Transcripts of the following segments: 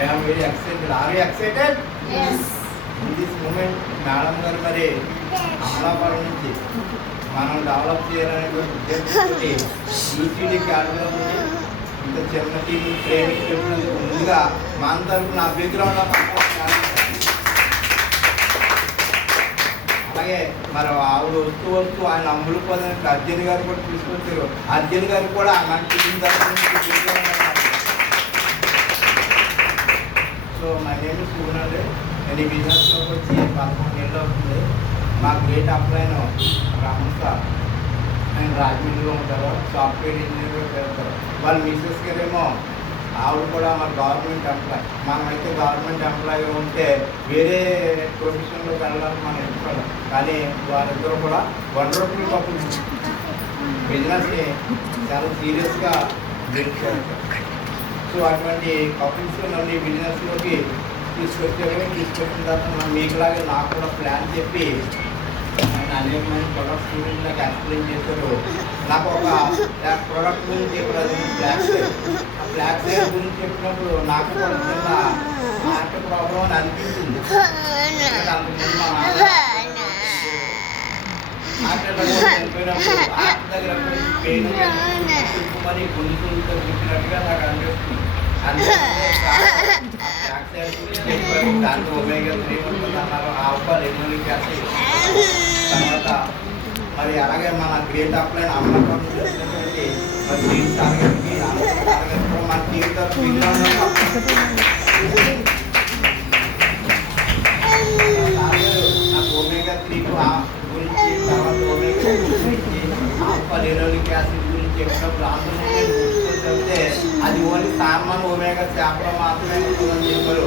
I am very excited. Are you excited? Yes. In this moment, madam గారు మరి అమలాపురం నుంచి మనం డెవలప్ చేయాలనేటువంటి ఉద్దేశంతో యూసీడీ క్యాడర్లో ఉండి ఇంత చిన్న టీం ట్రైనింగ్ పెట్టినందుకు ముందుగా మన తరఫున నా బ్యాక్గ్రౌండ్లో అలాగే మరి ఆవిడ వస్తూ ఆయన అమ్ములు పోదానికి అర్జున్ గారు కూడా తీసుకొచ్చారు. అర్జున్ గారు కూడా మన టీం తరఫున. సో మై నేమ్ ఇస్ పూర్ణ అండి. నేను ఈ బిజినెస్లోకి వచ్చి 11 ఏళ్ళు అవుతుంది. మా గ్రేట్ అప్లైన్ రామన్ సార్ ఆయన రాజమండ్రిలో ఉంటారు, సాఫ్ట్వేర్ ఇంజనీర్గా పెడతారు. వాళ్ళ మిస్సెస్ గారేమో ఆవిడ కూడా మన గవర్నమెంట్ ఎంప్లాయ్. మనమైతే గవర్నమెంట్ ఎంప్లాయ్ ఉంటే వేరే ప్రొఫెషన్లోకి వెళ్ళడానికి మనం ఇష్టపడం, కానీ వారిద్దరూ కూడా వండర్ఫుల్ కపుల్. బిజినెస్ని చాలా సీరియస్గా బిల్డ్ చేస్తారు. సో అటువంటి కపుల్స్ నన్ను ఈ బిజినెస్లోకి తీసుకొచ్చిన తర్వాత మీకులాగే నాకు కూడా ప్లాన్ చెప్పి ఆయన అనేకమైన ప్రొడక్ట్స్ గురించి నాకు ఎక్స్ప్లెయిన్ చేశారు. నాకు ఒక ప్రొడక్ట్ గురించి చెప్పారు, అది బ్లాక్ సేల్ గురించి చెప్పినప్పుడు నాకు కూడా చిన్న హార్ట్ ప్రాబ్లం అని అనిపించింది. అంతకుముందు మా చనిపోయినప్పుడు హార్ట్ దగ్గర పెయిన్ మరి గుండెతో చెప్పినట్టుగా నాకు అనిపిస్తుంది. దాంట్లో ఒమేగా 3 ఉంటుంది అన్నారు, ఆవుపాలు ఎన్నిక తర్వాత మరి అలాగే మన గ్రేట్ అప్లైన్ అమలాపురం చేసినటువంటి మరి టీమ్ టార్గెట్కి మన టీమ్ నాకు ఒమేగా 3 గురించి తర్వాత ఒమేగా గురించి ఆవుపాలు ఎనోలిక్ యాసిడ్ గురించి చెప్పినప్పుడు అందరూ చెప్తే అది ఓన్లీ సామాన్ ఒమేగా చేపలో మాత్రమే ఉంటుందని చెప్పారు.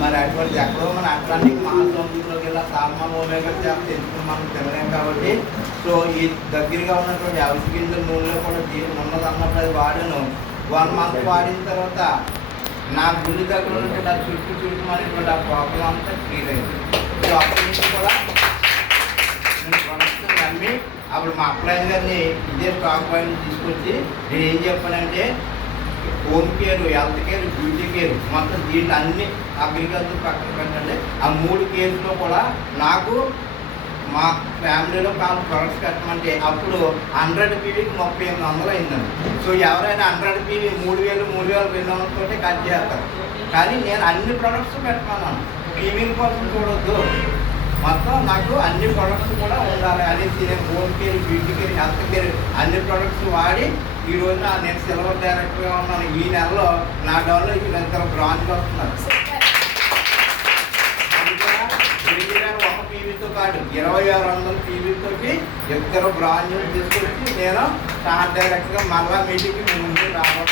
మరి అటువంటి ఎక్కడో మన అట్లాంటిక్ మహాసముద్రంలోకి వెళ్ళి సామాన్ ఒమేగా చేప తెచ్చుకుని మనం తినలేం కాబట్టి సో ఈ దగ్గరగా ఉన్నటువంటి అవిసి గింజల నూనెలో కూడా ఉన్నది అన్నప్పుడు అది వాడాను. 1 మంత్ వాడిన తర్వాత నా గుండె దగ్గర ఉన్నటువంటి ఆ చుట్టూ అనేటువంటి ఆ ప్రాబ్లం అంతా క్లియర్ అయింది. సో అప్పటి నుంచి కూడా నేను ప్రొడక్ట్స్ నమ్మి అప్పుడు మా అప్లైన్ గారిని ఇదే స్టాక్ పాయింట్ తీసుకొచ్చి నేను ఏం చెప్పానంటే home care, health care, beauty care మొత్తం దీంట్లో అన్ని అగ్రికల్చర్ పక్కన పెట్టండి. ఆ 3 కేర్స్లో కూడా నాకు మా ఫ్యామిలీలో కాదు ప్రొడక్ట్స్ కట్టమంటే అప్పుడు 100 పీవీకి 3800 అయిందండి. సో ఎవరైనా 100 పీవీ 3000, 3200 కట్ చేస్తారు. కానీ నేను అన్ని ప్రొడక్ట్స్ పెట్టమన్నాను, పీవీ కోసం చూడొద్దు, మొత్తం నాకు అన్ని ప్రొడక్ట్స్ కూడా ఉండాలి అనేసి నేను home care, beauty care, health care అన్ని ప్రొడక్ట్స్ వాడి ఈ రోజున నేను సిల్వర్ డైరెక్టర్గా ఉన్నాను. ఈ నెలలో నా డౌన్లో 2 బ్రాంచ్లు వస్తున్నారు. అది కూడా ఒక పీవీతో కాదు 2600 పీవీతో 2 బ్రాంచ్లు తీసుకొచ్చి నేను స్టార్ డైరెక్టర్గా మళ్ళా మీటింగ్కి ముందు రావడం